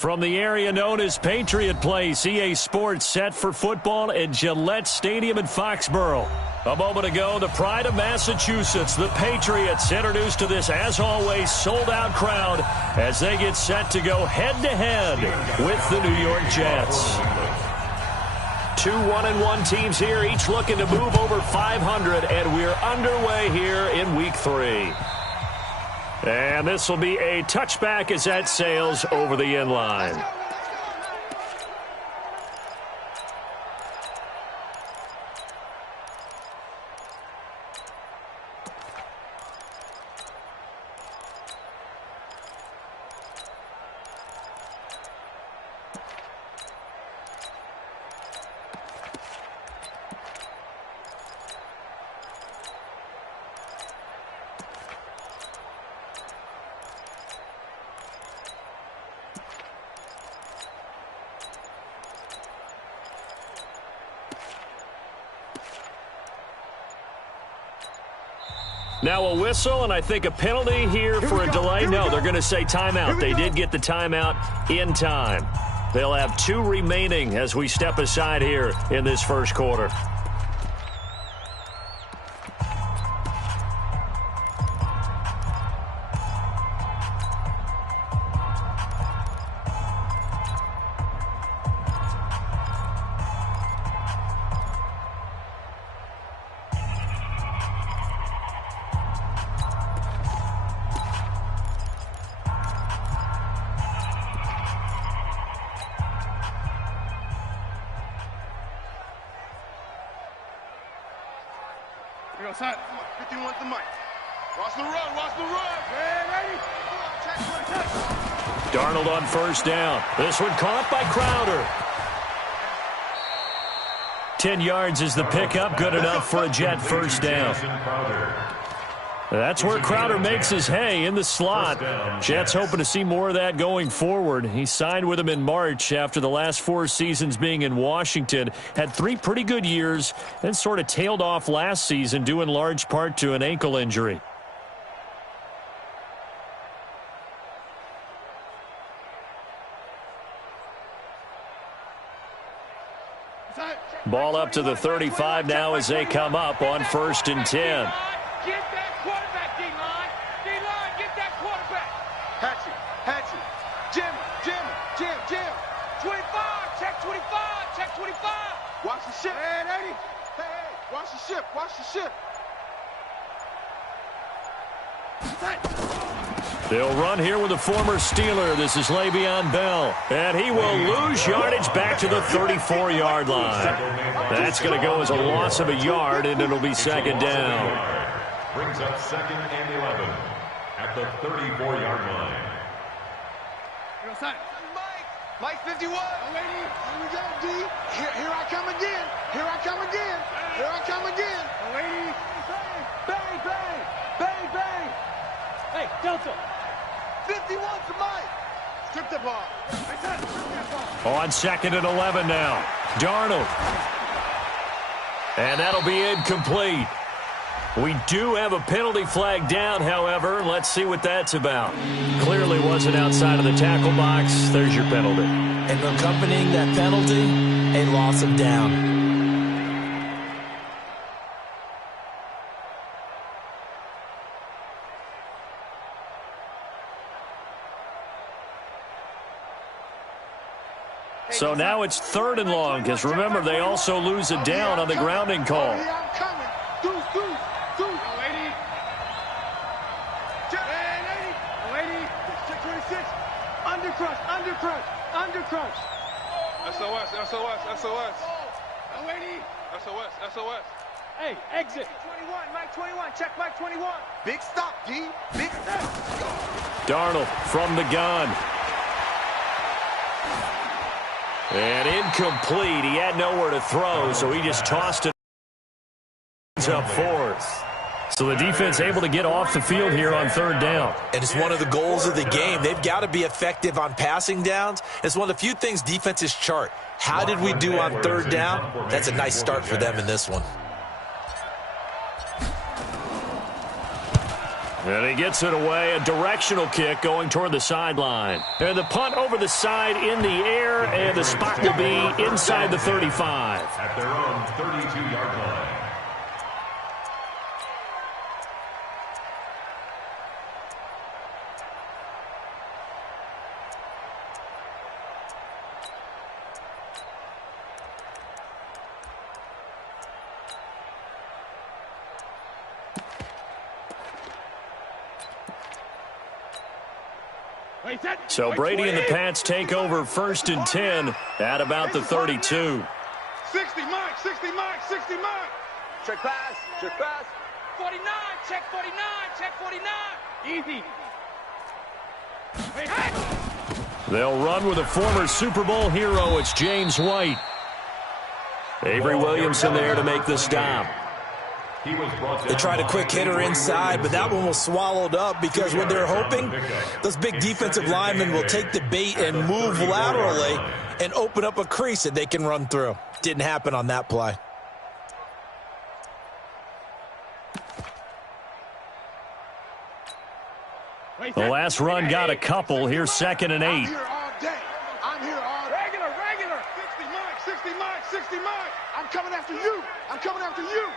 From the area known as Patriot Place, EA Sports set for football at Gillette Stadium in Foxborough. A moment ago, the pride of Massachusetts, the Patriots, introduced to this, as always, sold-out crowd as they get set to go head-to-head with the New York Jets. Two 1-1 teams here, each looking to move over 500, and we're underway here in Week 3. And this will be a touchback as that sails over the end line. Now a whistle, and I think a penalty here for a delay. No, they're going to say timeout. They did get the timeout in time. They'll have 2 remaining as we step aside here in this first quarter. Here goes Hunt. 51 the mic. Watch the run. Watch the run. Ready? Darnold on first down. This one caught by Crowder. 10 yards is the pickup. Good enough for a Jet first down. That's where Crowder makes his hay in the slot. Jets hoping to see more of that going forward. He signed with him in March after the last 4 seasons being in Washington. Had 3 pretty good years, then sort of tailed off last season due in large part to an ankle injury. Ball up to the 35 now as they come up on 1st and 10. Watch the ship. Hey, watch the ship. Watch the ship. They'll run here with a former Steeler. This is Le'Veon Bell. And he will lose yardage back to the 34-yard line. That's going to go as a loss of a yard, and it'll be second down. Brings up 2nd and 11 at the 34-yard line. Mike 51. Here we go, D. Here I come again. Here I come again. Here I come again. Bang, bang, bang, bang. Hey, Delta. 51 to Mike. Strip the ball. On 2nd and 11 now. Darnold. And that'll be incomplete. We do have a penalty flag down, however. Let's see what that's about. Clearly wasn't outside of the tackle box. There's your penalty. And accompanying that penalty, a loss of down. So now it's 3rd and long, because remember, they also lose a down on the grounding call. Undercrush. SOS. SOS. Hey, exit. 21, Mike 21. Check Mike 21. Big stop, D. Big stop. Darnold from the gun. And incomplete. He had nowhere to throw, so he just tossed it up 4th. So the defense able to get off the field here on 3rd down. And it's one of the goals of the game. They've got to be effective on passing downs. It's one of the few things defenses chart. How did we do on 3rd down? That's a nice start for them in this one. And he gets it away, a directional kick going toward the sideline. And the punt over the side in the air, and the spot will be inside the 35. At their own 32-yard line. So Brady and the Pats take over 1st and 10 at about the 32. 60, Mike, 60, Mike, 60, Mike. Check pass, check pass. 49, check 49, check 49. Easy. They'll run with a former Super Bowl hero. It's James White. Avery Williamson there to make the stop. They tried a quick hitter inside, but that one was swallowed up because what they're hoping, those big defensive linemen will take the bait and move laterally and open up a crease that they can run through. Didn't happen on that play. The last run got a couple. Here's 2nd and 8. I'm here all day. I'm here all day. Regular. 60, Mike, 60, Mike, 60, Mike. I'm coming after you. I'm coming after you.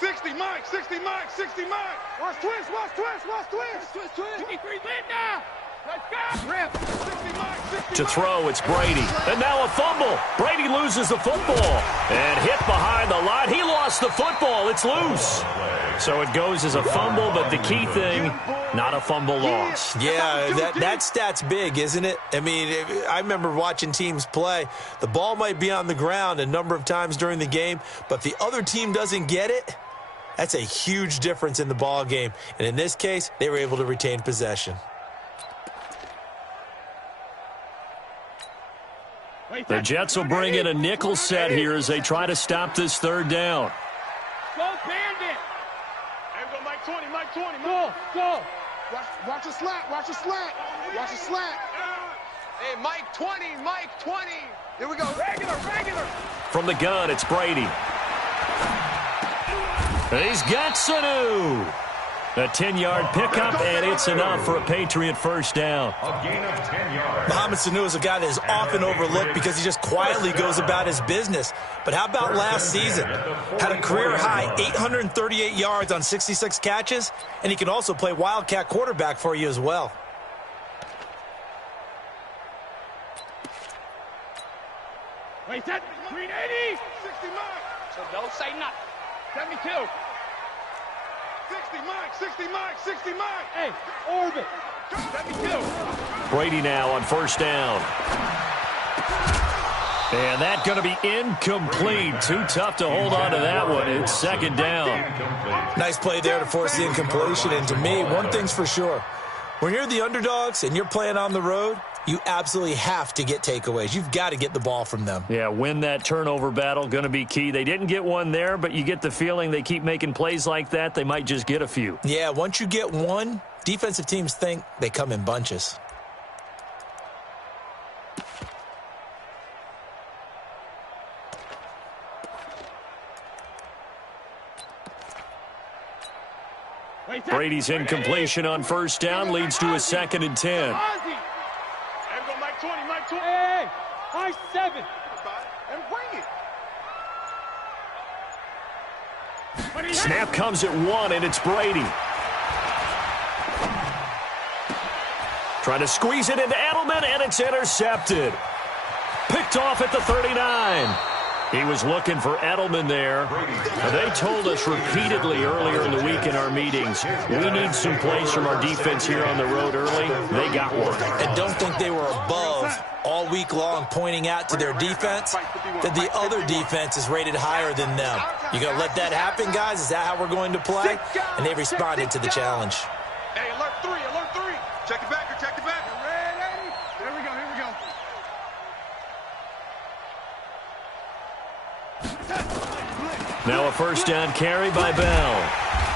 60, Mike, 60, Mike, 60, Mike. Watch twist, watch twist, watch twist. Twist. 23 Linda. Let's go. Rip. 60, Mike, 60, To Mike. throw, it's Brady. And now a fumble. Brady loses the football. And hit behind the line. He lost the football. It's loose. So it goes as a fumble, but the key thing, not a fumble loss. Yeah, that stat's big, isn't it? I mean, I remember watching teams play. The ball might be on the ground a number of times during the game, but if the other team doesn't get it, that's a huge difference in the ball game. And in this case, they were able to retain possession. The Jets will bring in a nickel set here as they try to stop this 3rd down. Go bandit. Hey, we go Mike 20, Mike 20. Go. Watch the slant, watch the slant. Watch the slant. Hey, Mike 20, Mike 20. Here we go. Regular. From the gun, it's Brady. He's got Sanu. A 10-yard pickup, and it's enough for a Patriot 1st down. A gain of 10 yards. Mohamed Sanu is a guy that is often overlooked because he just quietly goes about his business. But how about last season? Had a career-high 838 yards on 66 catches, and he can also play Wildcat quarterback for you as well. Wait, that 380. 60, Mike. So don't say nothing. 72. 60, Mike, 60, Mike, 60, Mike. Hey, orbit. 72. Brady now on 1st down. And that's going to be incomplete. Too tough to hold on to that one. It's 2nd down. Nice play there to force the incompletion. And to me, one thing's for sure. When you're the underdogs and you're playing on the road, you absolutely have to get takeaways. You've got to get the ball from them. Yeah, win that turnover battle, going to be key. They didn't get one there, but you get the feeling they keep making plays like that, they might just get a few. Yeah, once you get one, defensive teams think they come in bunches. Brady's incompletion on 1st down leads to a 2nd and 10. Hey, we go Mike 20, Mike 20. Hey, Mike 7. And bring it. Snap comes at 1, and it's Brady. Trying to squeeze it into Edelman, and it's intercepted. Picked off at the 39. He was looking for Edelman there. They told us repeatedly earlier in the week in our meetings, we need some plays from our defense here on the road early. They got one. And don't think they were above all week long pointing out to their defense that the other defense is rated higher than them. You going to let that happen, guys? Is that how we're going to play? And they responded to the challenge. Hey, alert 3, alert 3. Check it back, check it back. Ready? Here we go, here we go. Now a 1st down carry by Bell.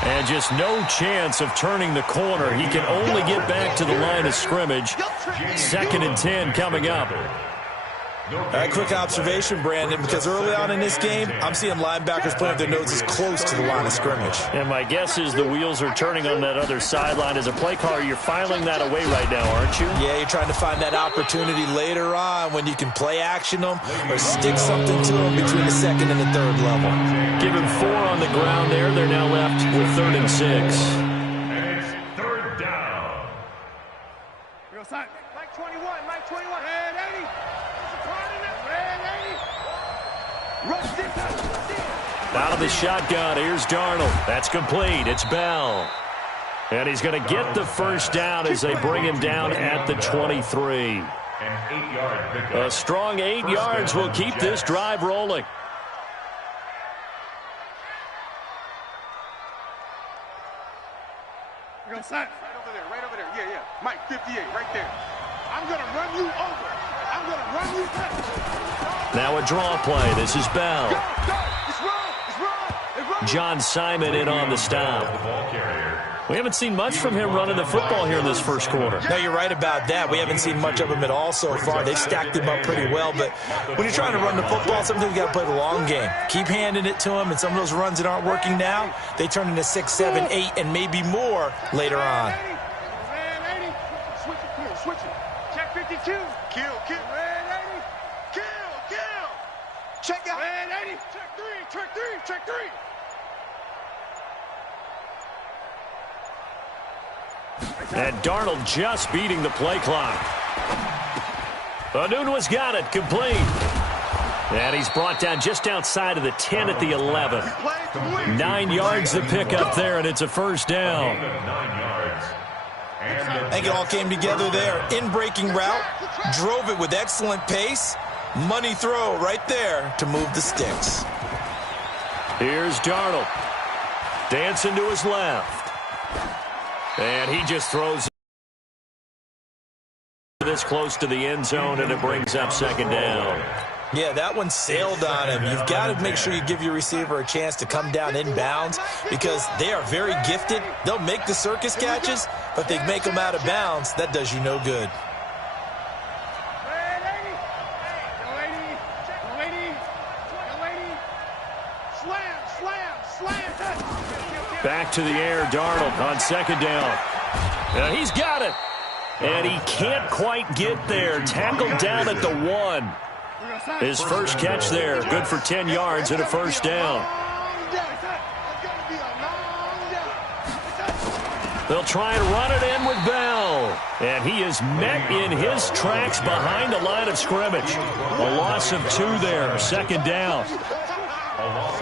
And just no chance of turning the corner. He can only get back to the line of scrimmage. 2nd and 10 coming up. Quick observation, Brandon, because early on in this game, I'm seeing linebackers playing with their noses close to the line of scrimmage. And my guess is the wheels are turning on that other sideline. As a play caller, you're filing that away right now, aren't you? Yeah, you're trying to find that opportunity later on when you can play action them or stick something to them between the second and the third level. Give him 4 on the ground there. They're now left with 3rd and 6. And it's 3rd down. Mike 21, Mike 21. Red 80. Red 80. Rush this up. Out of the shotgun, here's Darnold. That's complete. It's Bell. And he's going to get the first down as they bring him down at the 23. An 8-yard pickup. A strong 8 yards will keep this drive rolling. Right over there. Yeah. Mike 58, right there. I'm going to run you over. I'm going to run you back. Now a draw play. This is Bell. Go. It's run. John Simon in on the stop. We haven't seen much from him running the football here in this first quarter. No, you're right about that. We haven't seen much of him at all so far. They've stacked him up pretty well, but when you're trying to run the football, sometimes you got to play the long game. Keep handing it to him, and some of those runs that aren't working now, they turn into 6, 7, 8, and maybe more later on. Switch it. Check 52. Kill. Red 80. Kill. Check out. Red 80. Check 3. And Darnold just beating the play clock. Anunua's got it, complete. And he's brought down just outside of the 10 at the 11. 9 yards to pick up there, and it's a first down. 9 yards. I think it all came together there. In-breaking route, drove it with excellent pace. Money throw right there to move the sticks. Here's Darnold. Dancing to his left. And he just throws this close to the end zone, and it brings up second down. Yeah, that one sailed on him. You've got to make sure you give your receiver a chance to come down inbounds because they are very gifted. They'll make the circus catches, but they make them out of bounds. That does you no good. Back to the air, Darnold on second down. He's got it. And he can't quite get there. Tackled down at the 1. His first catch there. Good for 10 yards and a first down. They'll try and run it in with Bell. And he is met in his tracks behind the line of scrimmage. A loss of 2 there. Second down.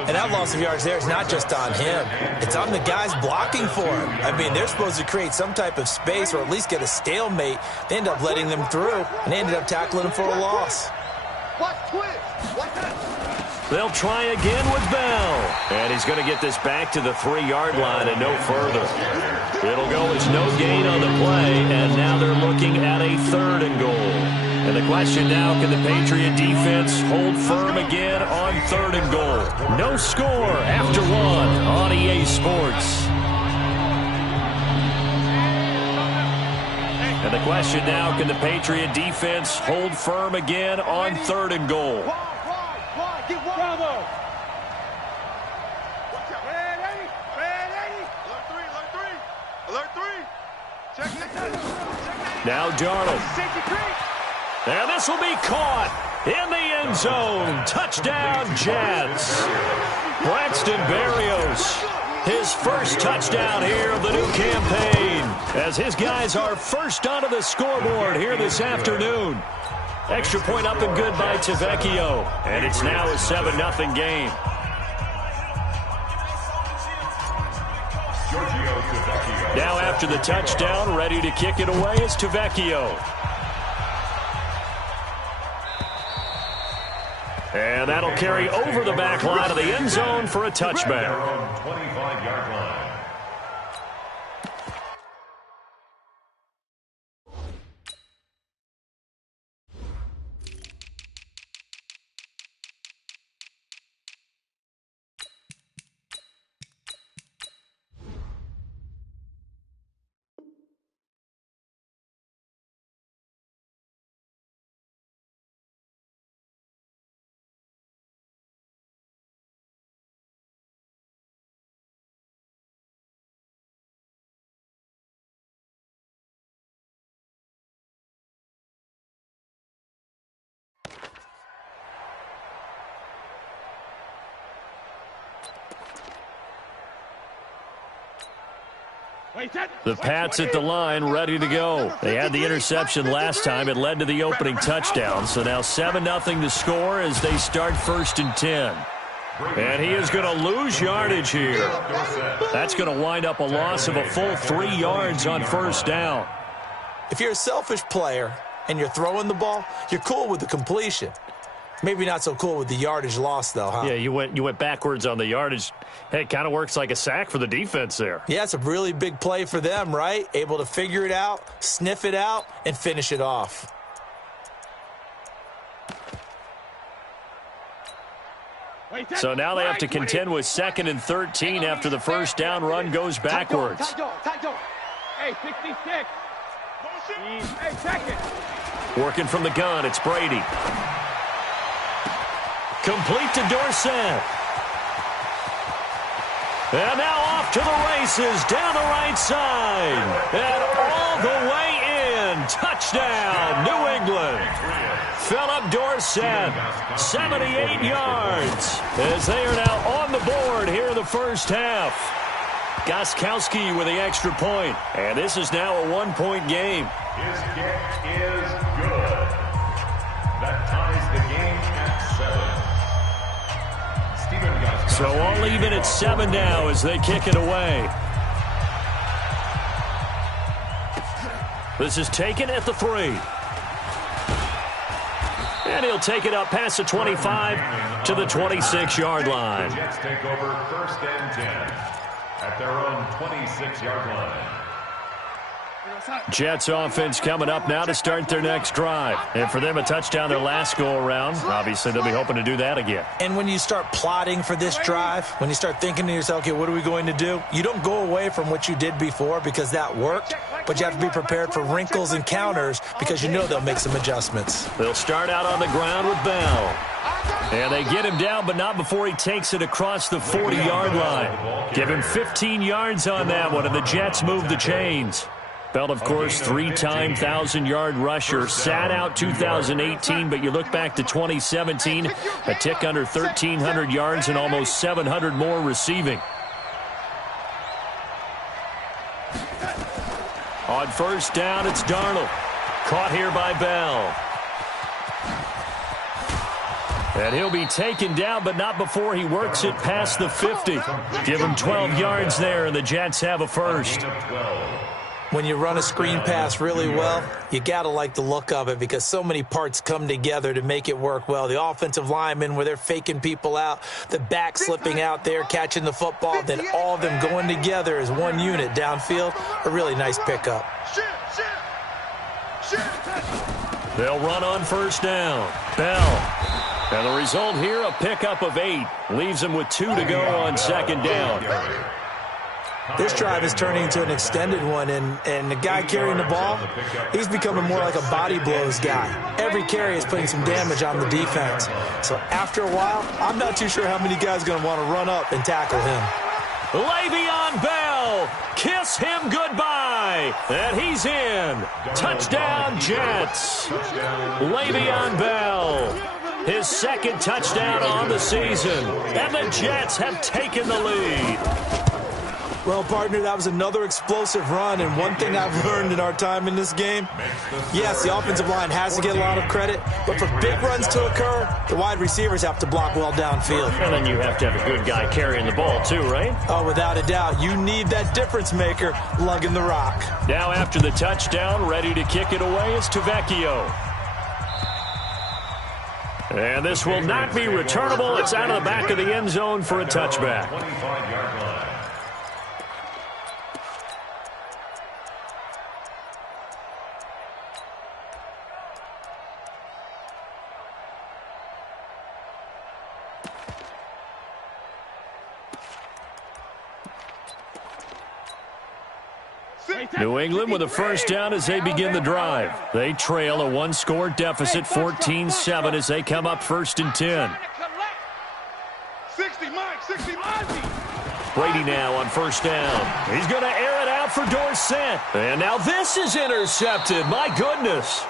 And that loss of yards there is not just on him. It's on the guys blocking for him. I mean, they're supposed to create some type of space or at least get a stalemate. They end up letting them through, and they ended up tackling him for a loss. They'll try again with Bell. And he's going to get this back to the 3-yard line and no further. It'll go as no gain on the play, and now they're looking at a 3rd and goal. And the question now, can the Patriot defense hold firm again on 3rd and goal? No score after 1 on EA Sports. And the question now, can the Patriot defense hold firm again on 3rd and goal? Now Darnold. And this will be caught in the end zone. Touchdown, Jets. Braxton Berrios, his first touchdown here of the new campaign, as his guys are first onto the scoreboard here this afternoon. Extra point up and good by Tavecchio, and it's now a 7-0 game. Now after the touchdown, ready to kick it away is Tavecchio. And that'll carry over the back line of the end zone for a touchback. 25-yard line. The Pats at the line, ready to go. They had the interception last time. It led to the opening touchdown. So now 7-0 to score as they start 1st and 10. And he is going to lose yardage here. That's going to wind up a loss of a full 3 yards on 1st down. If you're a selfish player and you're throwing the ball, you're cool with the completion. Maybe not so cool with the yardage loss, though, huh? Yeah, you went backwards on the yardage. Hey, it kind of works like a sack for the defense there. Yeah, it's a really big play for them, right? Able to figure it out, sniff it out, and finish it off. So now they have to contend with 2nd and 13 after the 1st down run goes backwards. Hey, 66. Hey, second. Working from the gun, it's Brady. Complete to Dorsett. And now off to the races, down the right side. And all the way in. Touchdown, New England. Philip Dorsett, 78 yards. As they are now on the board here in the 1st half. Gostkowski with the extra point. And this is now a 1-point game. His kick is good. That ties the game at 7. Steven Gostkowski. So all even at 7 now as they kick it away. This is taken at the 3. And he'll take it up past the 25 to the 26-yard line. The Jets take over 1st and 10 at their own 26-yard line. Jets offense coming up now to start their next drive. And for them, a touchdown their last go-around. Obviously, they'll be hoping to do that again. And when you start plotting for this drive, when you start thinking to yourself, okay, what are we going to do? You don't go away from what you did before because that worked, but you have to be prepared for wrinkles and counters because you know they'll make some adjustments. They'll start out on the ground with Bell. And they get him down, but not before he takes it across the 40-yard line. Give him 15 yards on that one, and the Jets move the chains. Bell, of course, 3-time 1,000-yard rusher. Sat out 2018, but you look back to 2017, a tick under 1,300 yards and almost 700 more receiving. On 1st down, it's Darnold. Caught here by Bell. And he'll be taken down, but not before he works it past the 50. Give him 12 yards there, and the Jets have a 1st. When you run a screen pass really well, you got to like the look of it because so many parts come together to make it work well. The offensive linemen where they're faking people out, the back slipping out there, catching the football, then all of them going together as one unit downfield. A really nice pickup. They'll run on 1st down. Bell. And the result here, a pickup of 8. Leaves them with 2 to go on 2nd down. This drive is turning into an extended one, and the guy carrying the ball, he's becoming more like a body blows guy. Every carry is putting some damage on the defense. So after a while, I'm not too sure how many guys are going to want to run up and tackle him. Le'Veon Bell, kiss him goodbye, and he's in. Touchdown, Jets. Le'Veon Bell, his 2nd touchdown on the season, and the Jets have taken the lead. Well, partner, that was another explosive run, and one thing I've learned in our time in this game, yes, the offensive line has to get a lot of credit, but for big runs to occur, the wide receivers have to block well downfield. And then you have to have a good guy carrying the ball too, right? Oh, without a doubt. You need that difference maker lugging the rock. Now after the touchdown, ready to kick it away is Tavecchio. And this will not be returnable. It's out of the back of the end zone for a touchback. 25-yard line. New England with a 1st down as they begin the drive. They trail a 1-score deficit, 14-7 as they come up 1st and 10. 60, Mike, 60, Brady now on 1st down. He's going to air it out for Dorsett. And now this is intercepted. My goodness.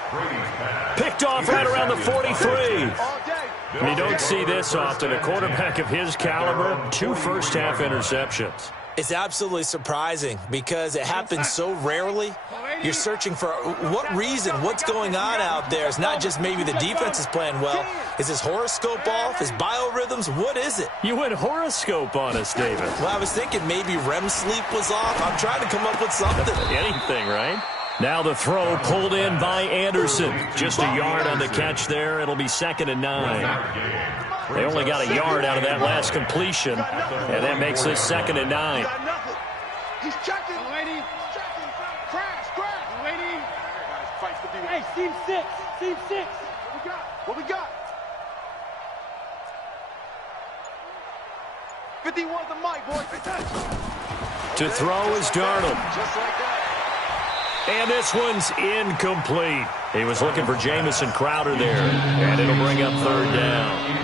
Picked off right around the 43. You don't see this often. A quarterback of his caliber, 2 first-half interceptions. It's absolutely surprising because it happens so rarely. You're searching for what reason, what's going on out there. It's not just maybe the defense is playing well. Is his horoscope off? His biorhythms? What is it? You went horoscope on us, David. Well, I was thinking maybe REM sleep was off. I'm trying to come up with something. Anything, right? Now the throw pulled in by Anderson. Just a yard on the catch there. It'll be 2nd and 9. They only got a yard out of that last completion, and that makes this 2nd and 9. He's checking. Waiting. Crash. Waiting. Hey, team 6. Team 6. What we got? 51 the mic, boys. To throw is Darnold. Just like that. And this one's incomplete. He was looking for Jamison Crowder there, and it'll bring up 3rd down.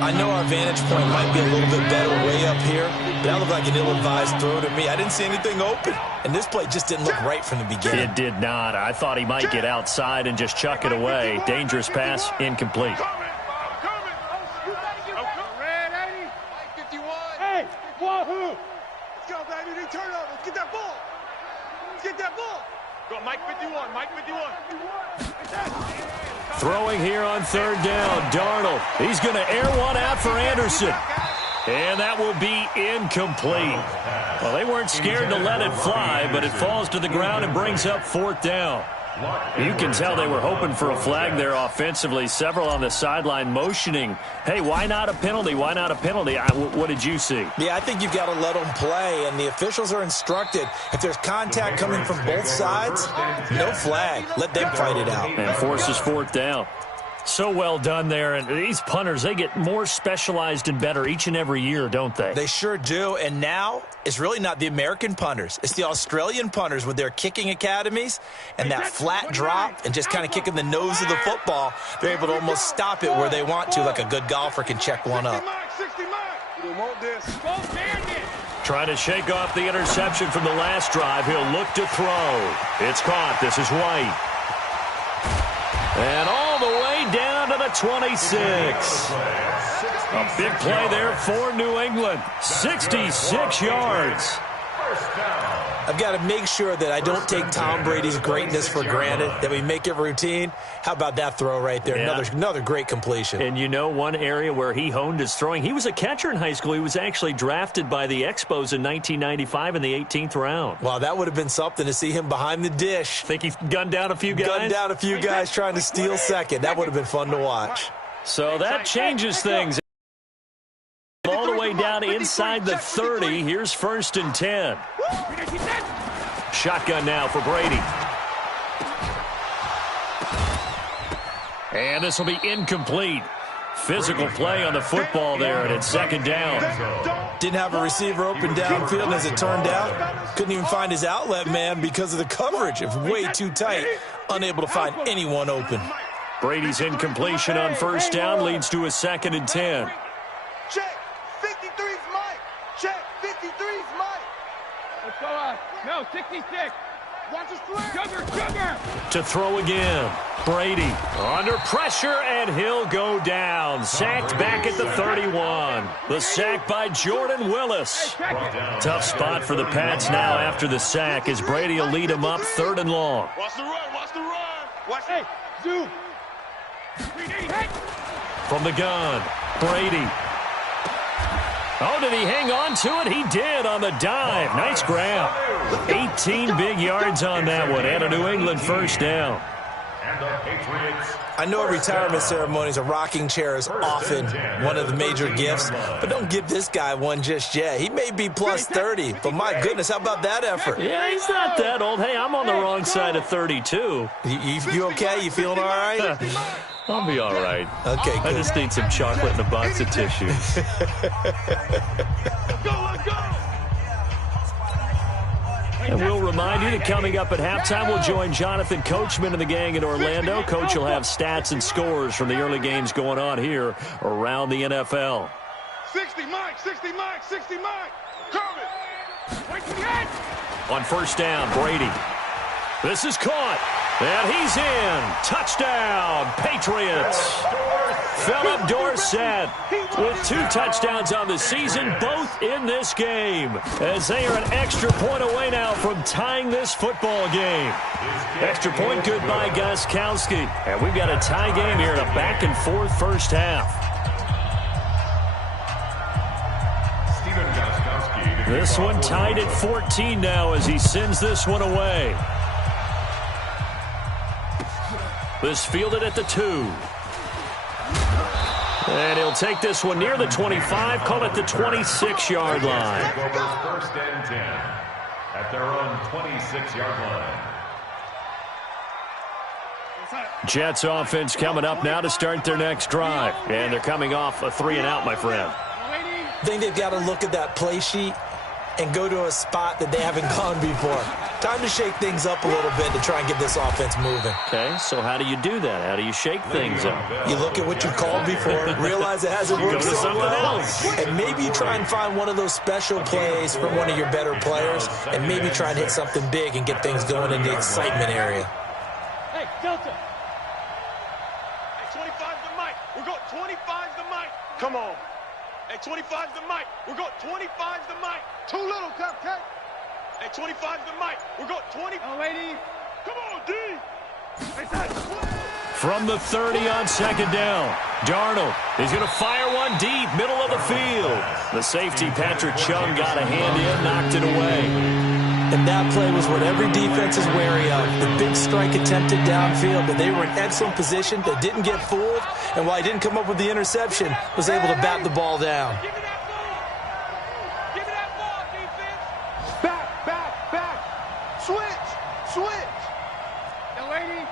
I know our vantage point might be a little bit better way up here, but that looked like an ill-advised throw to me. I didn't see anything open, and this play just didn't look right from the beginning. It did not. I thought he might get outside and just chuck it away. Dangerous pass, incomplete. Hey, wahoo! Let's go, baby. They turn up. Let's get that ball. Go, Mike 51. Mike 51. Throwing here on 3rd down, Darnold. He's going to air one out for Anderson. And that will be incomplete. Well, they weren't scared to let it fly, but it falls to the ground and brings up 4th down. You can tell they were hoping for a flag there offensively. Several on the sideline motioning, hey, why not a penalty? Why not a penalty? What did you see? Yeah, I think you've got to let them play, and the officials are instructed. If there's contact coming from both sides, no flag. Let them fight it out. And forces 4th down. So well done there. And these punters, they get more specialized and better each and every year, don't they? They sure do. And now it's really not the American punters. It's the Australian punters with their kicking academies and that flat drop and just kind of kicking the nose of the football. They're able to almost stop it where they want to, like a good golfer can check one up. 60 miles. You want this. Trying to shake off the interception from the last drive. He'll look to throw. It's caught. This is White. And all the way down to the 26. A big play there for New England. 66 yards. I've got to make sure that I don't take Tom Brady's greatness for granted, that we make it routine. How about that throw right there? Yeah. Another great completion. And you know one area where he honed his throwing? He was a catcher in high school. He was actually drafted by the Expos in 1995 in the 18th round. Wow, that would have been something to see him behind the dish. Think he gunned down a few guys? Gunned down a few guys trying to steal second. That would have been fun to watch. So that changes things. All the way down inside the 30. Here's 1st and 10. Shotgun now for Brady. And this will be incomplete. Physical play on the football there, and it's 2nd down. Didn't have a receiver open downfield, and as it turned out, couldn't even find his outlet man because of the coverage. It was way too tight, unable to find anyone open. Brady's incompletion on 1st down leads to a 2nd and 10. Check. 53's Mike. Check. 53's Mike. Let's go, no, 66. Watch his flag. Sugar. To throw again. Brady under pressure, and he'll go down. Sacked back at the 31. The sack by Jordan Willis. Tough spot for the Pats now after the sack as Brady will lead him up 3rd and long. Watch the run. Watch the run. Watch Hey, zoom. From the gun, Brady. Oh, did he hang on to it? He did on the dive. Nice grab. 18 big yards on that one, and a New England 1st down. And the Patriots. I know at retirement ceremonies, a rocking chair is often one of the major gifts, but don't give this guy one just yet. He may be plus 30, but my goodness, how about that effort? Yeah, he's not that old. Hey, I'm on the wrong side of 32. You okay? You feeling all right? I'll be all right. Okay, good. I just need some chocolate and a box of tissues. And we'll remind you that coming up at halftime, we'll join Jonathan Coachman and the gang in Orlando. Coach will have stats and scores from the early games going on here around the NFL. 60 Mike. 60 Mike. 60 Mike. Coming. On 1st down, Brady. This is caught. And he's in. Touchdown, Patriots. Philip Dorsett with 2 touchdowns on the season, both in this game, as they are an extra point away now from tying this football game. Extra point good by Gostkowski. And we've got a tie game here in a back-and-forth first half. This one tied at 14 now as he sends this one away. This fielded at the 2. And he'll take this one near the 25, call it the 26-yard line. First and 10 at their own 26-yard line. Jets offense coming up now to start their next drive. And they're coming off a 3-and-out, my friend. I think they've got to look at that play sheet and go to a spot that they haven't gone before. Time to shake things up a little bit to try and get this offense moving. Okay, so how do you do that? How do you shake things up? You look at what you called before, realize it hasn't worked so well, and maybe you try and find one of those special plays from one of your better players, and maybe try and hit something big and get things going in the excitement area. Hey, Delta. Hey, 25's the mic. We're going 25's the mic. Come on. Hey, 25's the mic. We're going 25's the mic. Too little, Cupcake. Hey, 25's the mic. We're going 20. Oh, lady. Come on, D. From the 30 on second down, Darnold is going to fire one deep, middle of the field. The safety, Patrick Chung, got a hand in, knocked it away. And that play was what every defense is wary of. The big strike attempted downfield, but they were in excellent position. They didn't get fooled, and while he didn't come up with the interception, was able to bat the ball down. Give me that ball. Give me that ball, defense. Back. Switch. The lady.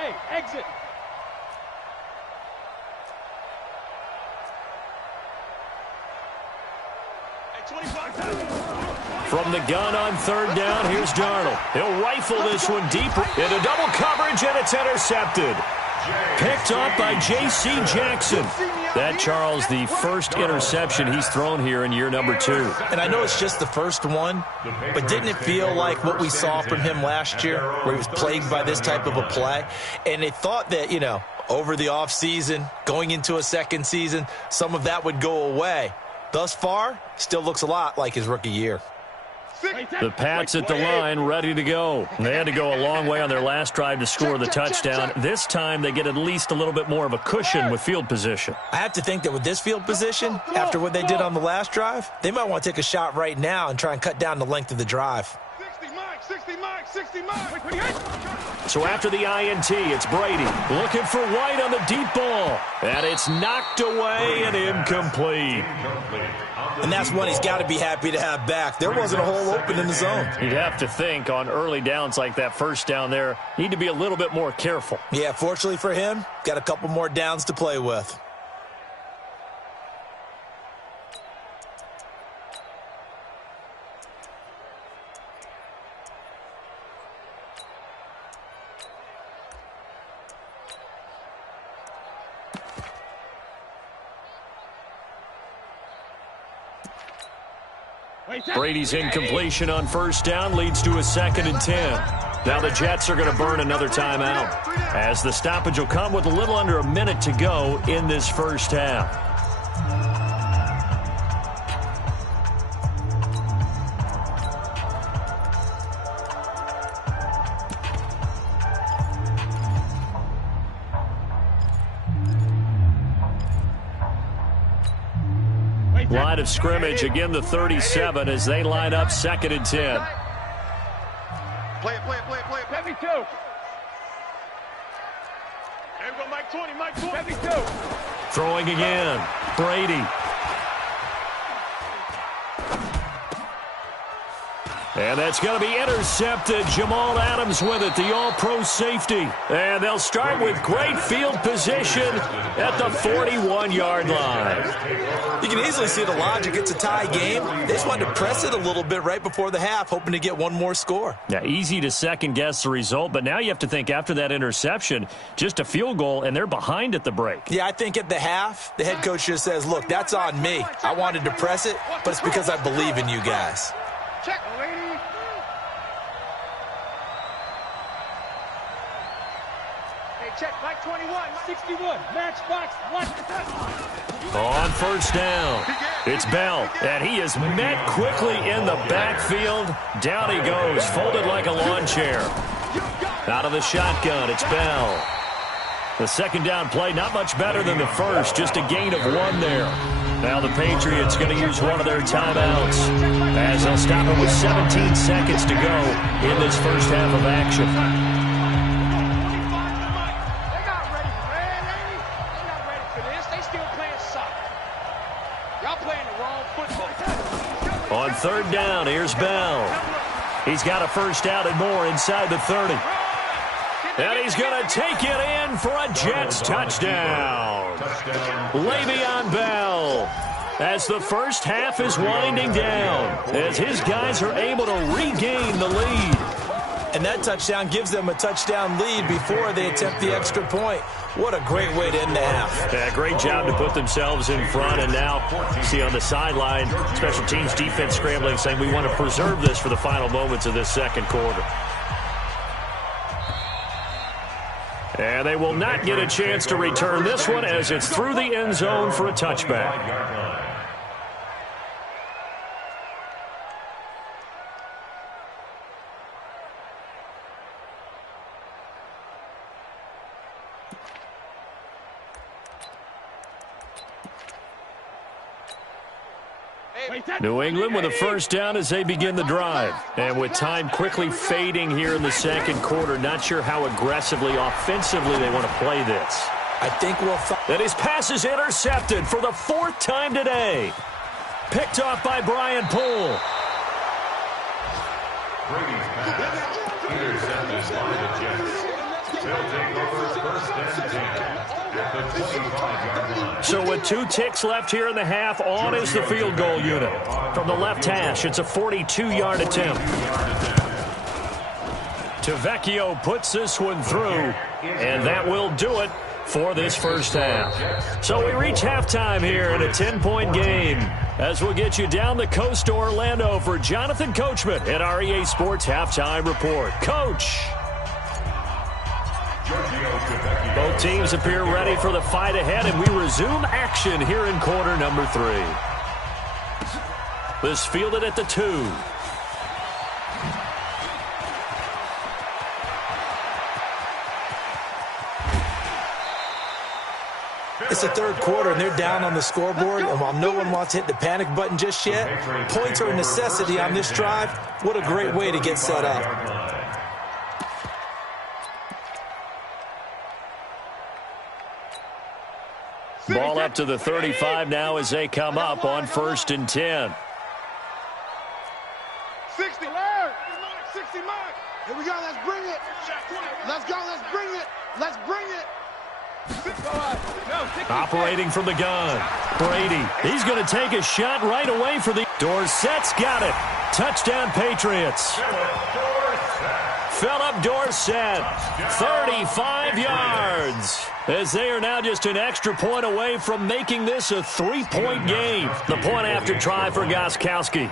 Hey, exit. Hey, 25. From the gun on third down, here's Darnold. He'll rifle this one deeper into double coverage, and it's intercepted. Picked off by J.C. Jackson. That, Charles, the first interception he's thrown here in year number 2. And I know it's just the first one, but didn't it feel like what we saw from him last year, where he was plagued by this type of a play? And they thought that, over the offseason, going into a second season, some of that would go away. Thus far, still looks a lot like his rookie year. The Pats at the line, ready to go. They had to go a long way on their last drive to score the touchdown. This time, they get at least a little bit more of a cushion with field position. I have to think that with this field position, after what they did on the last drive, they might want to take a shot right now and try and cut down the length of the drive. 60 miles. So after the INT, it's Brady looking for White on the deep ball. And it's knocked away and incomplete. And that's one he's got to be happy to have back. There wasn't a hole open in the zone. You'd have to think on early downs like that first down there, need to be a little bit more careful. Yeah, fortunately for him, got a couple more downs to play with. Brady's incompletion on first down leads to a 2nd and 10. Now the Jets are going to burn another timeout, as the stoppage will come with a little under a minute to go in this first half. Line of scrimmage, again the 37 as they line up 2nd and 10. Play it. Let me two. There we go, Mike 20. Let me two. Throwing again, Brady. And that's going to be intercepted. Jamal Adams with it, the all-pro safety. And they'll start with great field position at the 41-yard line. You can easily see the logic. It's a tie game. They just wanted to press it a little bit right before the half, hoping to get one more score. Yeah, easy to second-guess the result, but now you have to think after that interception, just a field goal, and they're behind at the break. Yeah, I think at the half, the head coach just says, look, that's on me. I wanted to press it, but it's because I believe in you guys. Check. check, Mike 21, 61, matchbox, what? On first down, it's Bell, and he is met quickly in the backfield. Down he goes, folded like a lawn chair. Out of the shotgun, it's Bell. The second down play, not much better than the first, just a gain of 1 there. Now the Patriots going to use one of their timeouts as they'll stop it with 17 seconds to go in this first half of action. They're not ready for this. They still playing soccer. Y'all playing the wrong football. On third down, here's Bell. He's got a first down and more inside the 30. And he's going to take it in for a Jets touchdown. Le'Veon Bell, as the first half is winding down, as his guys are able to regain the lead. And that touchdown gives them a touchdown lead before they attempt the extra point. What a great way to end the half. Yeah, great job to put themselves in front. And now, see on the sideline, special teams defense scrambling, saying we want to preserve this for the final moments of this second quarter. And they will not get a chance to return this one as it's through the end zone for a touchback. New England with a first down as they begin the drive. And with time quickly fading here in the second quarter, not sure how aggressively, offensively they want to play this. I think we'll find. And his pass is intercepted for the 4th time today. Picked off by Brian Poole. Brady's pass intercepted by the Jets. They'll take over first and 10 at the 25-yard line. So with 2 ticks left here in the half, on is the field goal unit. From the left hash, it's a 42-yard attempt. Tavecchio puts this one through, and that will do it for this first half. So we reach halftime here in a 10-point game, as we'll get you down the coast to Orlando for Jonathan Coachman at our EA Sports Halftime Report. Coach! Both teams appear ready for the fight ahead, and we resume action here in quarter number 3. This fielded at the 2. It's the third quarter, and they're down on the scoreboard. And while no one wants to hit the panic button just yet, points are a necessity on this drive. What a great way to get set up. Ball up to the 35 now as they come up on 1st and 10. 60 mark. Here we go. Let's bring it. Let's go. Let's bring it. Let's bring it. Operating from the gun. Brady. He's going to take a shot right away for the... Dorsett's got it. Touchdown, Patriots. Philip Dorsett. 35 yards. As they are now just an extra point away from making this a 3-point game. The point after try for Gostkowski.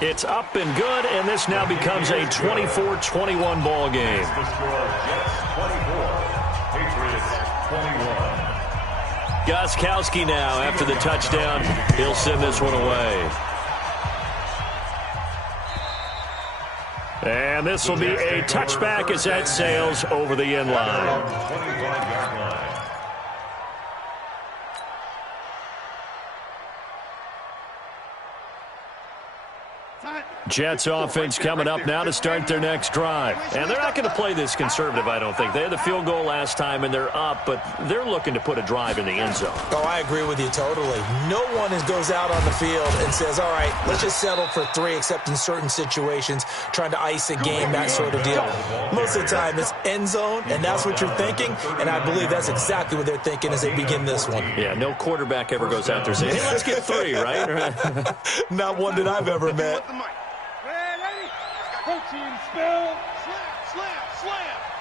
It's up and good, and this now becomes a 24-21 ball game. The score, Jets 24, Patriots 21. Gostkowski now, after the touchdown, he'll send this one away. And this will be a touchback as that sails over the end line. 25-yard line. Jets offense coming up now to start their next drive. And they're not going to play this conservative, I don't think. They had the field goal last time, and they're up, but they're looking to put a drive in the end zone. Oh, I agree with you totally. No one goes out on the field and says, all right, let's just settle for 3, except in certain situations, trying to ice a game, that sort of deal. Most of the time, it's end zone, and that's what you're thinking, and I believe that's exactly what they're thinking as they begin this one. Yeah, no quarterback ever goes out there saying, hey, let's get 3, right? Not one that I've ever met. Protein spill. Slam.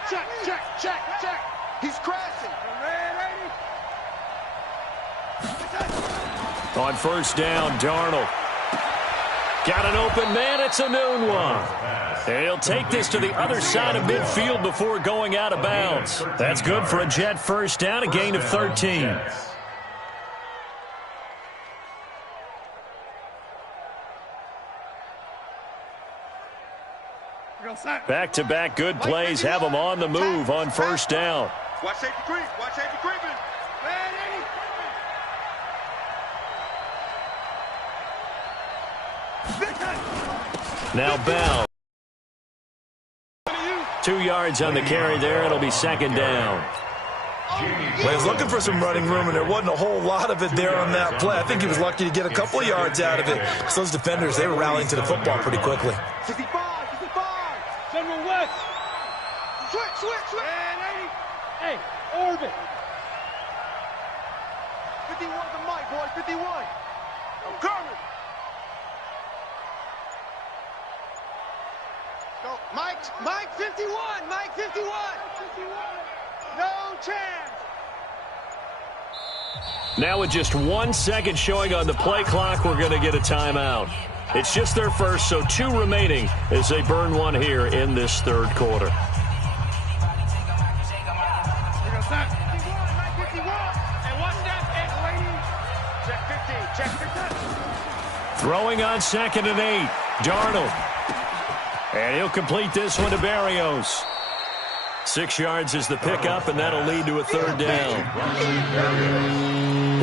Check. He's crashing. On first down, Darnold. Got an open man. It's a noon one. And he'll take this to the other side of midfield before going out of bounds. That's good for a Jet first down, a gain of 13. Back-to-back good plays have them on the move on first down. Watch safety creep. Watch safety creeping. Now Bell. 2 yards on the carry there. It'll be second down. Well, he was looking for some running room, and there wasn't a whole lot of it there on that play. I think he was lucky to get a couple of yards out of it. So those defenders, they were rallying to the football pretty quickly. 65. General West. Switch. Hey, orbit. 51 to Mike, boy. 51. I'm coming. Go, Mike 51. Mike 51. No chance. Now with just 1 second showing on the play clock, we're going to get a timeout. It's just their first, so 2 remaining as they burn one here in this third quarter. Throwing on 2nd and 8. Darnold. And he'll complete this one to Barrios. 6 yards is the pickup, and that'll lead to a third down.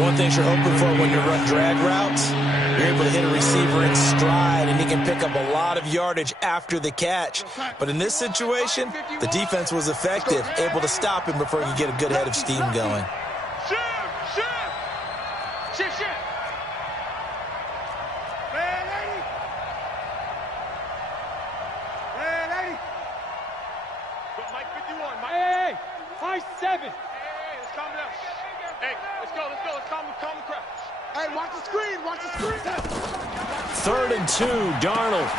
One thing you're hoping for when you run drag routes, you're able to hit a receiver in stride, and he can pick up a lot of yardage after the catch. But in this situation, the defense was effective, able to stop him before he could get a good head of steam going. Shift. Mike 51. Hey, Mike 7. Hey, let's calm down. Hey, let's go. Let's calm the crowd. Hey, watch the screen. 3rd and 2, Darnold.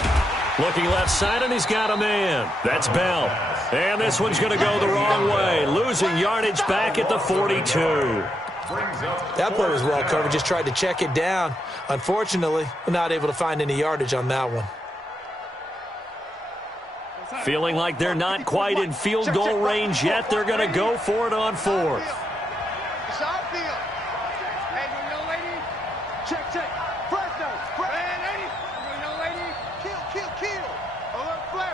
Looking left side, and he's got a man. That's Bell. And this one's going to go the wrong way. Losing yardage back at the 42. That play was well covered. Just tried to check it down. Unfortunately, we're not able to find any yardage on that one. Feeling like they're not quite in field goal range yet. They're going to go for it on 4th. It's our field. Hey, young lady. Check. Fresno. Hey, young lady. Kill. Alert flare.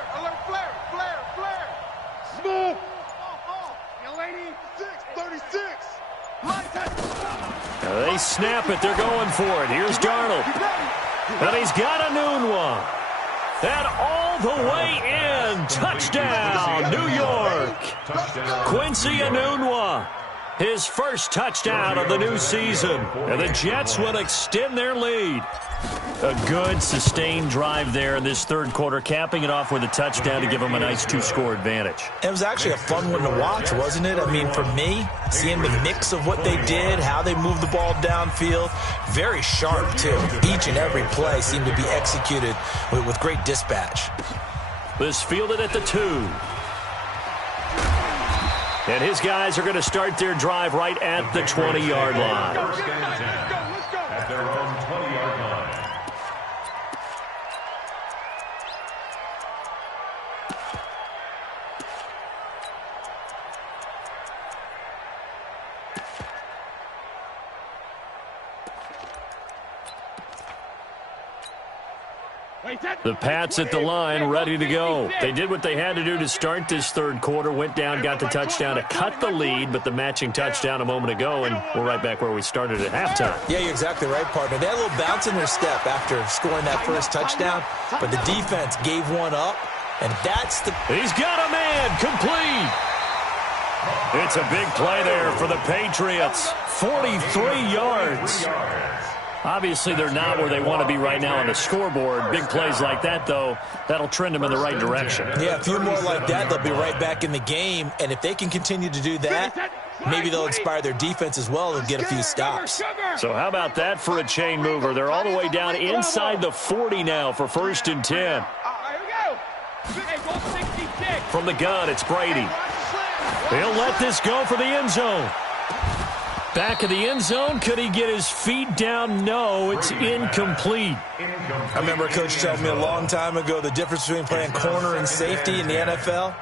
Smooth. Young lady. 636. They snap it. They're going for it. Here's Darnold. And he's got a noon one. And all the way in. Touchdown, New York. Quincy Enunwa. His first touchdown of the new season. And the Jets will extend their lead. A good, sustained drive there in this third quarter, capping it off with a touchdown to give them a nice 2-score advantage. It was actually a fun one to watch, wasn't it? I mean, for me, seeing the mix of what they did, how they moved the ball downfield, very sharp, too. Each and every play seemed to be executed with great dispatch. This fielded at the 2. And his guys are going to start their drive right at the 20-yard line. Let's go. At their own 20-yard line. The Pats at the line, ready to go. They did what they had to do to start this third quarter, went down, got the touchdown to cut the lead, but the matching touchdown a moment ago, and we're right back where we started at halftime. Yeah, you're exactly right, partner. They had a little bounce in their step after scoring that first touchdown, but the defense gave one up, and that's the... He's got a man, complete. It's a big play there for the Patriots. 43 yards. Obviously, they're not where they want to be right now on the scoreboard. Big plays like that, though, that'll trend them in the right direction. Yeah, a few more like that, they'll be right back in the game. And if they can continue to do that, maybe they'll inspire their defense as well and get a few stops. So how about that for a chain mover? They're all the way down inside the 40 now for 1st and 10. From the gun, it's Brady. He'll let this go for the end zone. Back of the end zone. Could he get his feet down? No, it's incomplete. I remember a coach telling me a long time ago the difference between playing corner and safety in the NFL.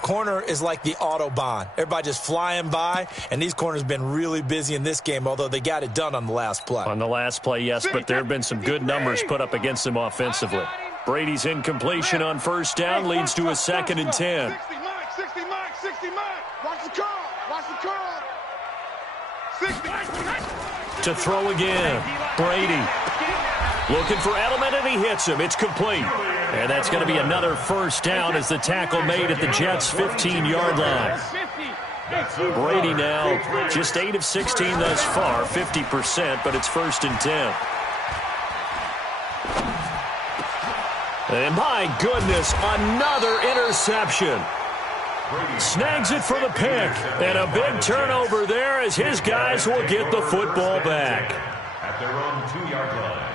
Corner is like the Autobahn. Everybody just flying by, and these corners have been really busy in this game, although they got it done on the last play. On the last play, yes, but there have been some good numbers put up against them offensively. Brady's incompletion on first down leads to a 2nd and 10. 60 Mike, 60 Mike, 60 Mike. Watch the curl. Watch the curl. 60. To throw again, Brady. Looking for Edelman, and he hits him. It's complete. And that's going to be another first down as the tackle made at the Jets' 15-yard line. Brady now just 8 of 16 thus far, 50%, but it's 1st and 10. And my goodness, another interception. Snags it for the pick. And a big turnover there as his guys will get the football back. At their own 2-yard line.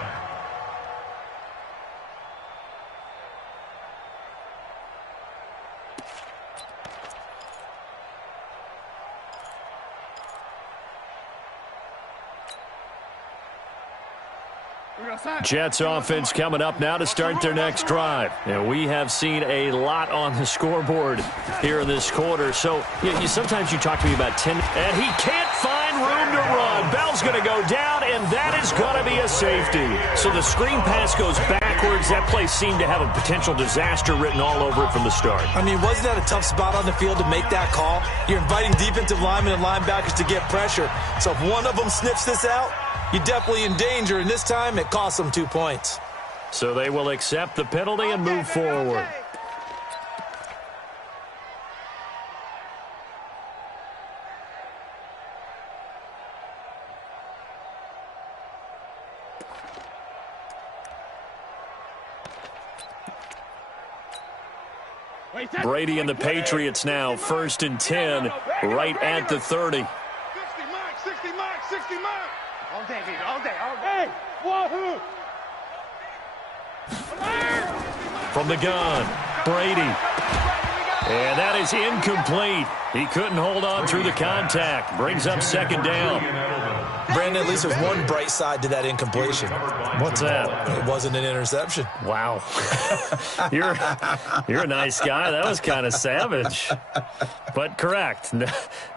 Jets offense coming up now to start their next drive. And we have seen a lot on the scoreboard here in this quarter. So sometimes you talk to me about 10. And he can't find room to run. Bell's going to go down, and that is going to be a safety. So the screen pass goes backwards. That play seemed to have a potential disaster written all over it from the start. I mean, wasn't that a tough spot on the field to make that call? You're inviting defensive linemen and linebackers to get pressure. So if one of them sniffs this out, you're definitely in danger, and this time it cost them 2 points. So they will accept the penalty and move forward. Brady and the Patriots now 1st and 10 right at the 30. 60 Mike, 60 Mike, 60 Mike. All day, baby, all day, all day. Wahoo! From the gun, Brady. And that is incomplete. He couldn't hold on through the contact. Brings up 2nd down. Brandon, at least there's one bright side to that incompletion. What's that? It wasn't an interception. Wow. You're a nice guy. That was kind of savage. But correct.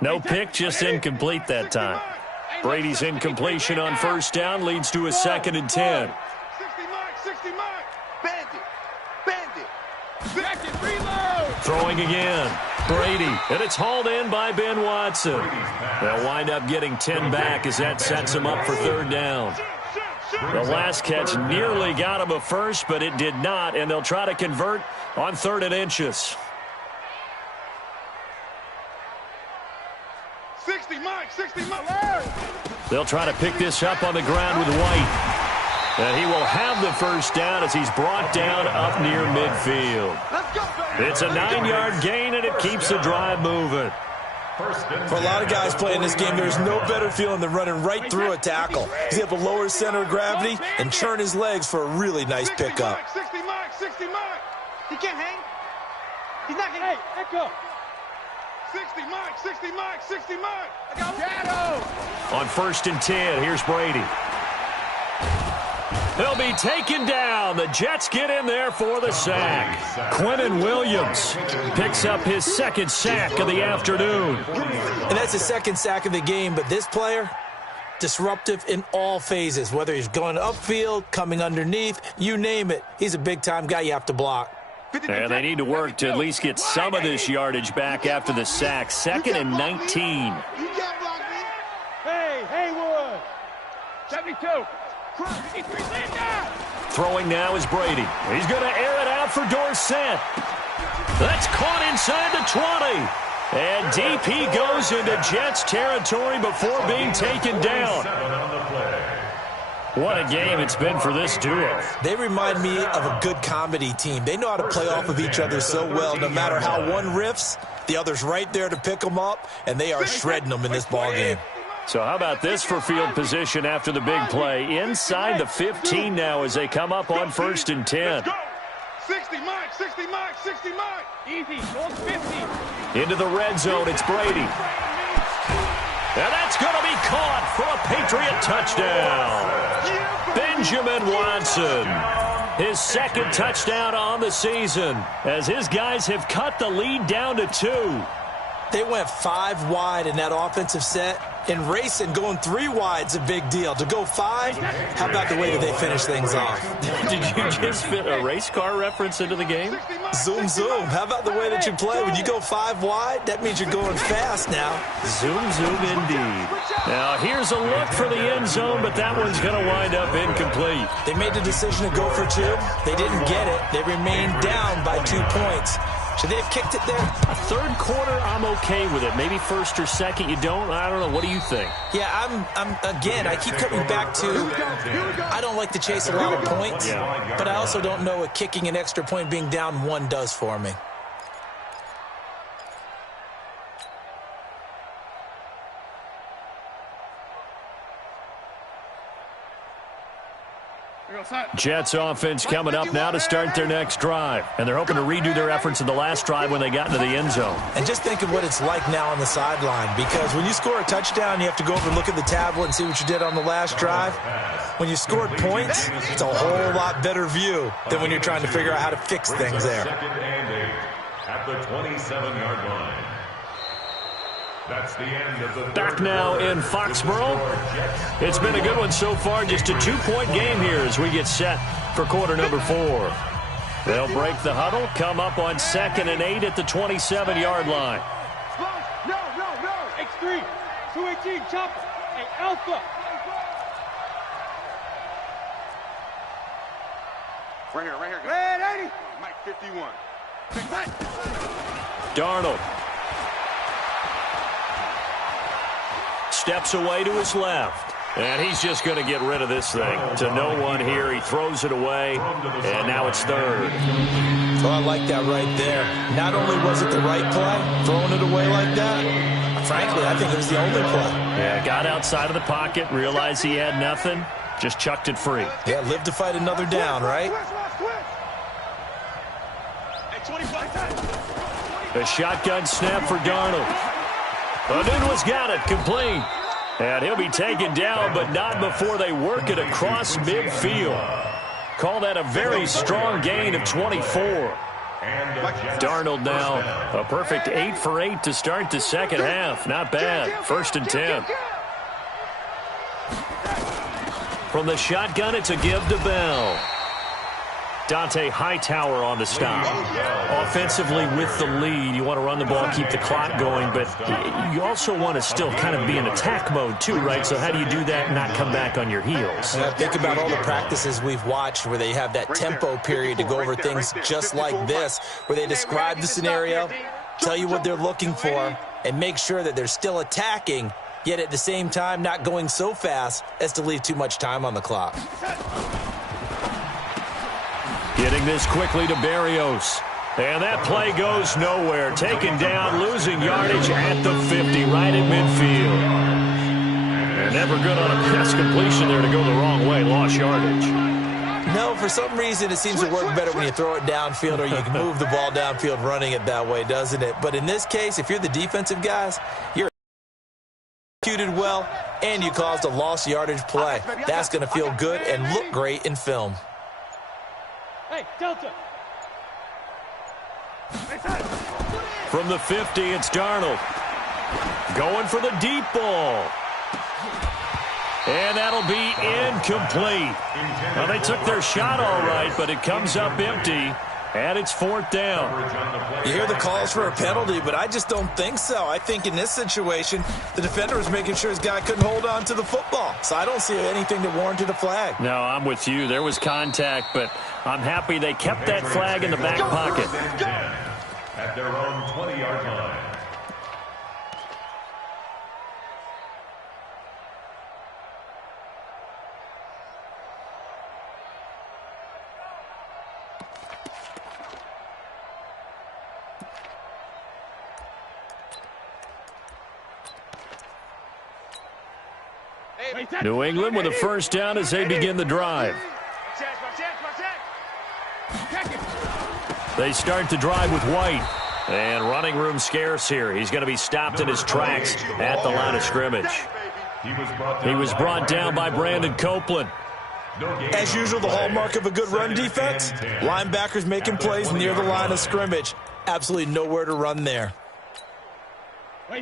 No pick, just incomplete that time. Brady's incompletion on first down leads to a 2nd and 10. 60 Mike, 60 Mike. Bandit, bandit. Bandit, reload. Throwing again. Brady, and it's hauled in by Ben Watson. They'll wind up getting 10 back as that sets them up for 3rd down. The last catch nearly got him a first, but it did not, and they'll try to convert on 3rd and inches. 60 Mike, 60 Mike. They'll try to pick this up on the ground with White. And he will have the first down as he's brought down up near midfield. Let's go, baby. It's a 9-yard gain, and it keeps the drive moving. For a lot of guys playing this game, there's no better feeling than running right through a tackle. He's able to lower his center of gravity and churn his legs for a really nice 60 pickup. Mike, 60 Mike, 60 Mike. He can't hang. He's not hanging. Hey, Echo. 60 Mike, 60 Mike, 60 Mike. I got Shadow. On 1st and 10, here's Brady. He'll be taken down. The Jets get in there for the sack. Quinnen Williams picks up his 2nd sack of the afternoon. And that's his 2nd sack of the game, but this player, disruptive in all phases, whether he's going upfield, coming underneath, you name it. He's a big-time guy you have to block. And they need to work to at least get some of this yardage back after the sack. 2nd and 19. You can't block me. Hey, Haywood. 72. Throwing now is Brady. He's going to air it out for Dorsett. That's caught inside the 20. And DP goes into Jets territory before being taken down. What a game it's been for this duo. They remind me of a good comedy team. They know how to play off of each other so well. No matter how one riffs, the other's right there to pick them up, and they are shredding them in this ballgame. So how about this for field position after the big play? Inside the 15 now as they come up on 1st and 10. 60 Mike, 60 Mike, 60 Mike. Easy, goes 50. Into the red zone, it's Brady. And that's going to be caught. Patriot touchdown. Benjamin Watson. His second touchdown on the season as his guys have cut the lead down to 2. They went 5 wide in that offensive set, and racing going 3 wide's a big deal. To go 5, how about the way that they finish things off? Did you just fit a race car reference into the game? Zoom, zoom. How about the way that you play? When you go 5 wide, that means you're going fast now. Zoom, zoom indeed. Now here's a look for the end zone, but that one's going to wind up incomplete. They made the decision to go for 2. They didn't get it. They remained down by 2 points. Should they have kicked it there? A third quarter, I'm okay with it. Maybe first or second, you don't. I don't know. What do you think? Yeah, again, I keep coming back to I don't like to chase a lot of points, but I also don't know what kicking an extra point being down 1 does for me. Jets offense coming up now to start their next drive. And they're hoping to redo their efforts in the last drive when they got into the end zone. And just think of what it's like now on the sideline, because when you score a touchdown, you have to go over and look at the tablet and see what you did on the last drive. When you scored points, it's a whole lot better view than when you're trying to figure out how to fix things there. Second and 8 at the 27-yard line. That's the end of the back now in Foxborough. It's been a good one so far. Just a 2-point game here as we get set for quarter number 4. They'll break the huddle, come up on 2nd and 8 at the 27-yard line. No. X3. 218, chopper. Hey, Alpha. Right here. Red 80. Mike 51. Darnold. Steps away to his left. And he's just going to get rid of this thing. To no one here. He throws it away. And now it's 3rd. Well, I like that right there. Not only was it the right play, throwing it away like that, frankly, I think it was the only play. Yeah, got outside of the pocket, realized he had nothing, just chucked it free. Yeah, live to fight another down, right? A shotgun snap for Darnold. Anuno's got it, complete. And he'll be taken down, but not before they work it across midfield. Call that a very strong gain of 24. Darnold now a perfect 8 for 8 to start the second half. Not bad. 1st and 10. From the shotgun, it's a give to Bell. Dante Hightower on the stop. Offensively with the lead, you want to run the ball, keep the clock going, but you also want to still kind of be in attack mode too, right? So how do you do that and not come back on your heels? Yeah, think about all the practices we've watched where they have that tempo period to go over things just like this, where they describe the scenario, tell you what they're looking for, and make sure that they're still attacking, yet at the same time not going so fast as to leave too much time on the clock. Getting this quickly to Berrios. And that play goes nowhere. Taken down, losing yardage at the 50, right at midfield. And never good on a pass completion there to go the wrong way. Lost yardage. No, for some reason it seems to work better when you throw it downfield or you can move the ball downfield running it that way, doesn't it? But in this case, if you're the defensive guys, you're executed well and you caused a lost yardage play. That's going to feel good and look great in film. Hey, Delta. From the 50, it's Darnold. Going for the deep ball. And that'll be incomplete. Well, they took their shot all right, but it comes up empty. And it's 4th down. You hear the calls for a penalty, but I just don't think so. I think in this situation, the defender was making sure his guy couldn't hold on to the football. So I don't see anything that warranted a flag. No, I'm with you. There was contact, but I'm happy they kept that flag in the back pocket. At their own 20-yard line. New England with a first down as they begin the drive. They start the drive with White. And running room scarce here. He's going to be stopped in his tracks at the line of scrimmage. He was brought down by Brandon Copeland. As usual, the hallmark of a good run defense, linebackers making plays near the line of scrimmage. Absolutely nowhere to run there.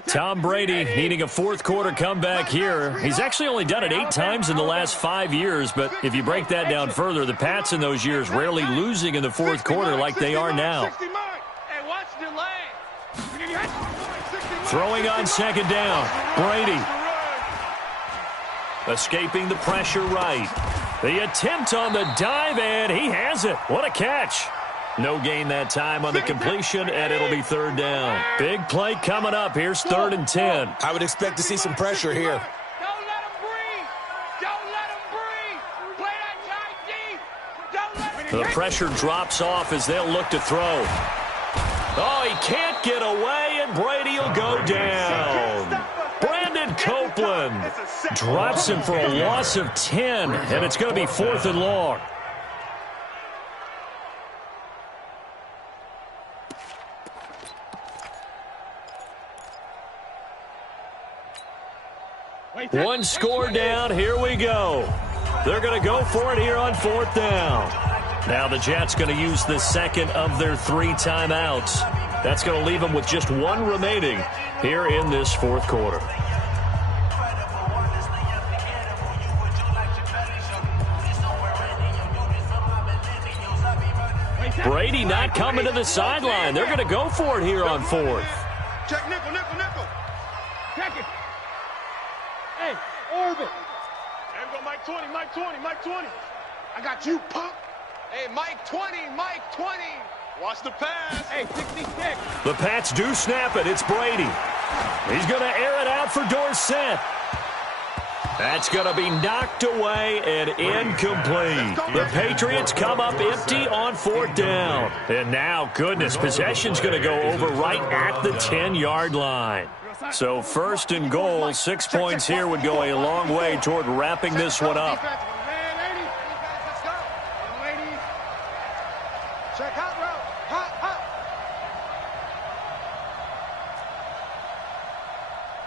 Tom Brady needing a fourth-quarter comeback here. He's actually only done it 8 times in the last 5 years, but if you break that down further, the Pats in those years rarely losing in the fourth quarter like they are now. Throwing on second down, Brady. Escaping the pressure right. The attempt on the dive, and he has it. What a catch. No gain that time on the completion, and it'll be third down. Big play coming up. Here's 3rd and 10. I would expect to see some pressure here. Don't let him breathe. Don't let him breathe. Play that tight deep. Don't let him. The pressure drops off as they'll look to throw. Oh, he can't get away, and Brady will go down. Brandon Copeland drops him for a loss of 10, and it's going to be 4th and long. One score down. Here we go. They're going to go for it here on 4th down. Now the Jets going to use the second of their 3 timeouts. That's going to leave them with just 1 remaining here in this 4th quarter. Brady not coming to the sideline. They're going to go for it here on 4th. Check nickel. Check it. Hey, orbit. There we go, Mike 20. I got you, punk. Hey, Mike 20. Watch the pass. Hey, 66. The Pats do snap it. It's Brady. He's going to air it out for Dorsett. That's going to be knocked away and incomplete. The Patriots come up empty on 4th down. And now, goodness, possession's going to go over right at the 10-yard line. So 1st and goal, 6 points here would go a long way toward wrapping this one up. Check hot route. Hot.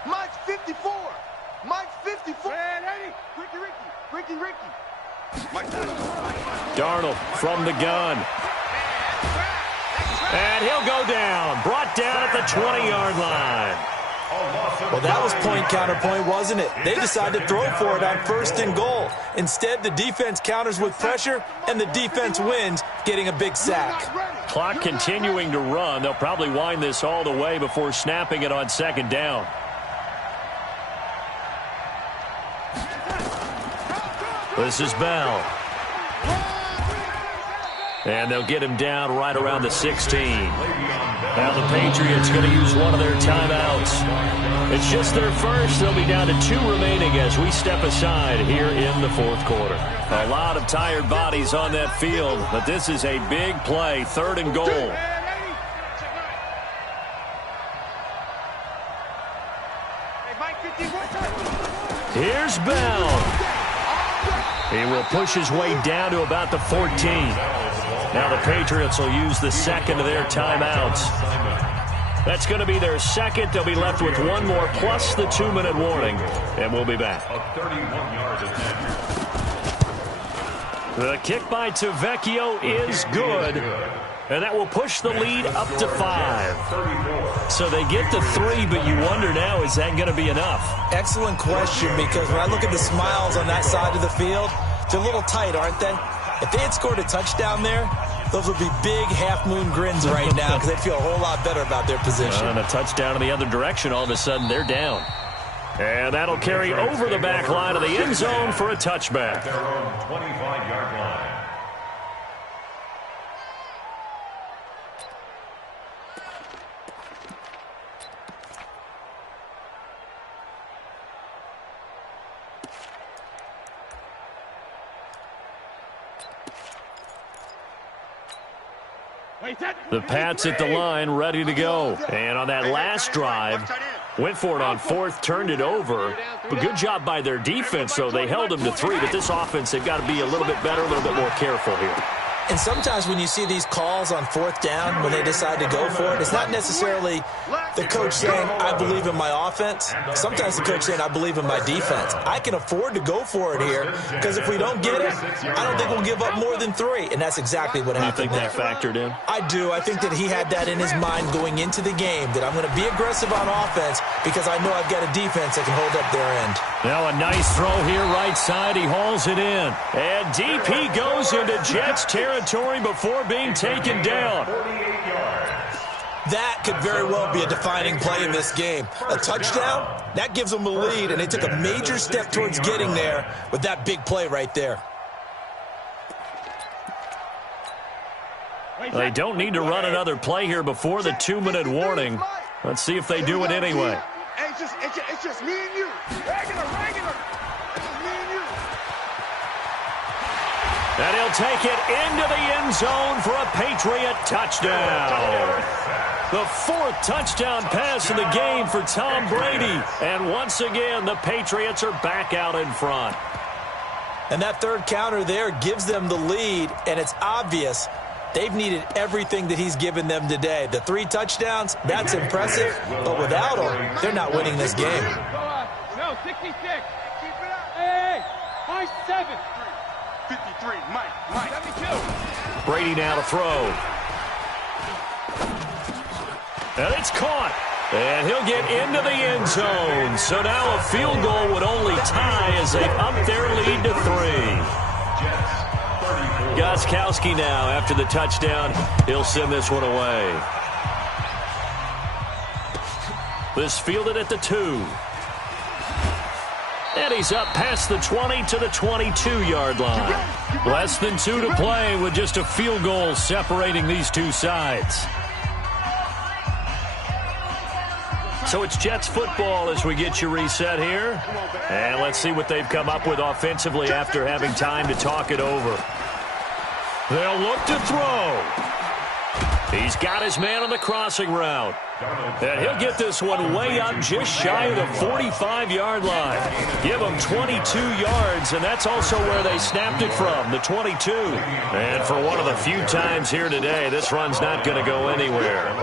Mike 54. Ricky. Darnold from the gun. And he'll go down. Brought down at the 20-yard line. Well, that was point counterpoint, wasn't it? They decided to throw for it on 1st and goal. Instead, the defense counters with pressure, and the defense wins, getting a big sack. Clock continuing to run. They'll probably wind this all the way before snapping it on 2nd down. This is Bell. And they'll get him down right around the 16. Now the Patriots going to use one of their timeouts. It's just their first. They'll be down to 2 remaining as we step aside here in the 4th quarter. A lot of tired bodies on that field, but this is a big play. 3rd and goal. Here's Bell. He will push his way down to about the 14. Now the Patriots will use the second of their timeouts. That's going to be their second. They'll be left with 1 more plus the 2-minute warning, and we'll be back. The kick by Tavecchio is good, and that will push the lead up to 5. So they get to 3, but you wonder now, is that going to be enough? Excellent question, because when I look at the smiles on that side of the field, they're a little tight, aren't they? If they had scored a touchdown there, those would be big half-moon grins right now because they'd feel a whole lot better about their position. And a touchdown in the other direction, all of a sudden they're down. And that'll carry over the back line of the end zone for a touchback. Their own 25-yard line. The Pats at the line, ready to go. And on that last drive, went for it on 4th, turned it over. But good job by their defense, though. They held them to 3, but this offense, they've got to be a little bit better, a little bit more careful here. And sometimes when you see these calls on 4th down, when they decide to go for it, it's not necessarily the coach saying, I believe in my offense. Sometimes the coach saying, I believe in my defense. I can afford to go for it here because if we don't get it, I don't think we'll give up more than 3. And that's exactly what happened. You think that factored in? I do. I think that he had that in his mind going into the game, that I'm going to be aggressive on offense because I know I've got a defense that can hold up their end. Now a nice throw here right side. He hauls it in. And DP goes into Jets territory before being taken down. That could very well be a defining play in this game. A touchdown, that gives them a lead, and they took a major step towards getting there with that big play right there. They don't need to run another play here before the 2-minute warning. Let's see if they do it anyway. It's just me and you. Regular. It's just me and you. And he'll take it into the end zone for a Patriot touchdown. The 4th touchdown pass of the game for Tom Brady. And once again, the Patriots are back out in front. And that 3rd counter there gives them the lead, and it's obvious they've needed everything that he's given them today. The 3 touchdowns, that's impressive, but without him, they're not winning this game. No, 66. Keep it up. Hey, my 7. 53, Mike. 72. Brady now to throw. And it's caught. And he'll get into the end zone. So now a field goal would only tie as they up their lead to 3. Gostkowski now after the touchdown. He'll send this one away. This fielded at the 2. And he's up past the 20 to the 22-yard line. Less than 2 to play with just a field goal separating these two sides. So it's Jets football as we get you reset here. And let's see what they've come up with offensively after having time to talk it over. They'll look to throw. He's got his man on the crossing route. And he'll get this one way up just shy of the 45-yard line. Give him 22 yards, and that's also where they snapped it from, the 22. And for one of the few times here today, this run's not going to go anywhere.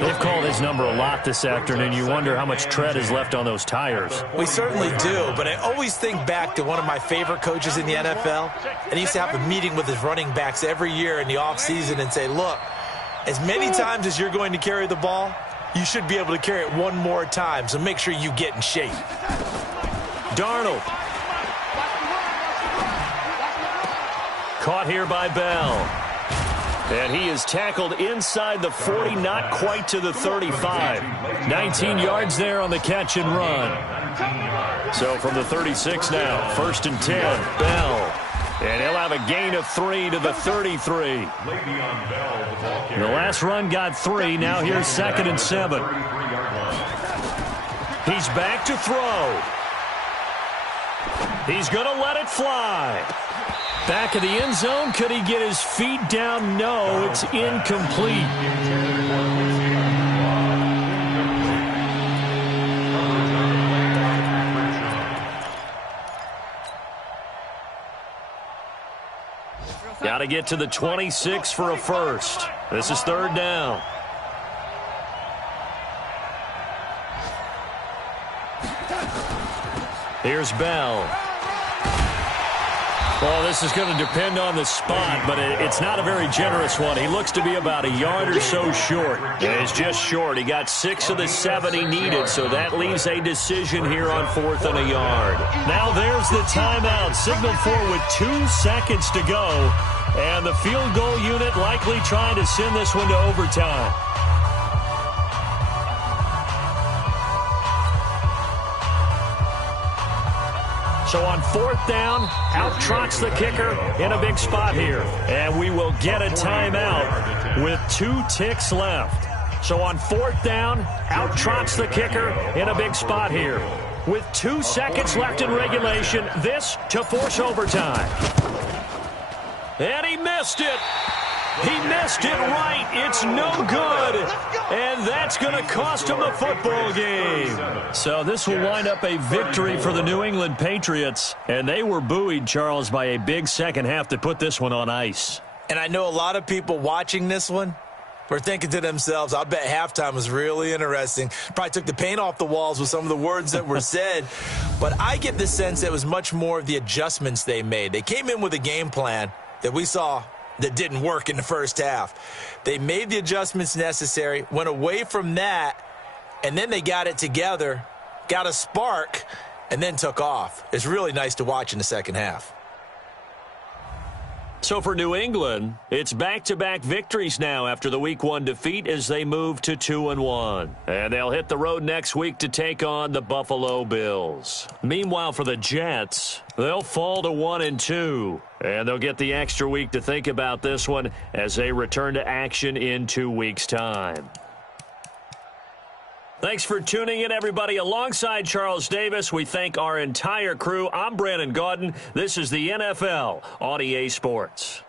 They've called his number a lot this afternoon. You wonder how much tread is left on those tires. We certainly do, but I always think back to one of my favorite coaches in the NFL, and he used to have a meeting with his running backs every year in the offseason and say, look, as many times as you're going to carry the ball, you should be able to carry it one more time, so make sure you get in shape. Darnold. Caught here by Bell. And he is tackled inside the 40, not quite to the 35. 19 yards there on the catch and run. So from the 36 now, 1st and 10, Bell. And he'll have a gain of 3 to the 33. The last run got 3. Now here's 2nd and 7. He's back to throw. He's going to let it fly. Back of the end zone. Could he get his feet down? No, it's incomplete. Got to get to the 26 for a first. This is 3rd down. Here's Bell. Well, this is going to depend on the spot, but it's not a very generous one. He looks to be about a yard or so short. And it's just short. He got 6 of the 7 he needed, so that leaves a decision here on 4th and a yard. Now there's the timeout, signaled for with 2 seconds to go. And the field goal unit likely trying to send this one to overtime. So on 4th down, out trots the kicker in a big spot here. And we will get a timeout with 2 ticks left. So on 4th down, out trots the kicker in a big spot here. With 2 seconds left in regulation, this to force overtime. And he missed it. He missed it right. It's no good. And that's going to cost him the football game. So this will wind up a victory for the New England Patriots. And they were buoyed, Charles, by a big second half to put this one on ice. And I know a lot of people watching this one were thinking to themselves, I bet halftime was really interesting. Probably took the paint off the walls with some of the words that were said. But I get the sense it was much more of the adjustments they made. They came in with a game plan that we saw that didn't work in the first half. They made the adjustments necessary, went away from that, and then they got it together, got a spark, and then took off. It's really nice to watch in the second half. So for New England, it's back-to-back victories now after the Week 1 defeat as they move to 2-1. And they'll hit the road next week to take on the Buffalo Bills. Meanwhile, for the Jets, they'll fall to 1-2. And they'll get the extra week to think about this one as they return to action in 2 weeks' time. Thanks for tuning in, everybody. Alongside Charles Davis, we thank our entire crew. I'm Brandon Gaudin. This is the NFL on EA Sports.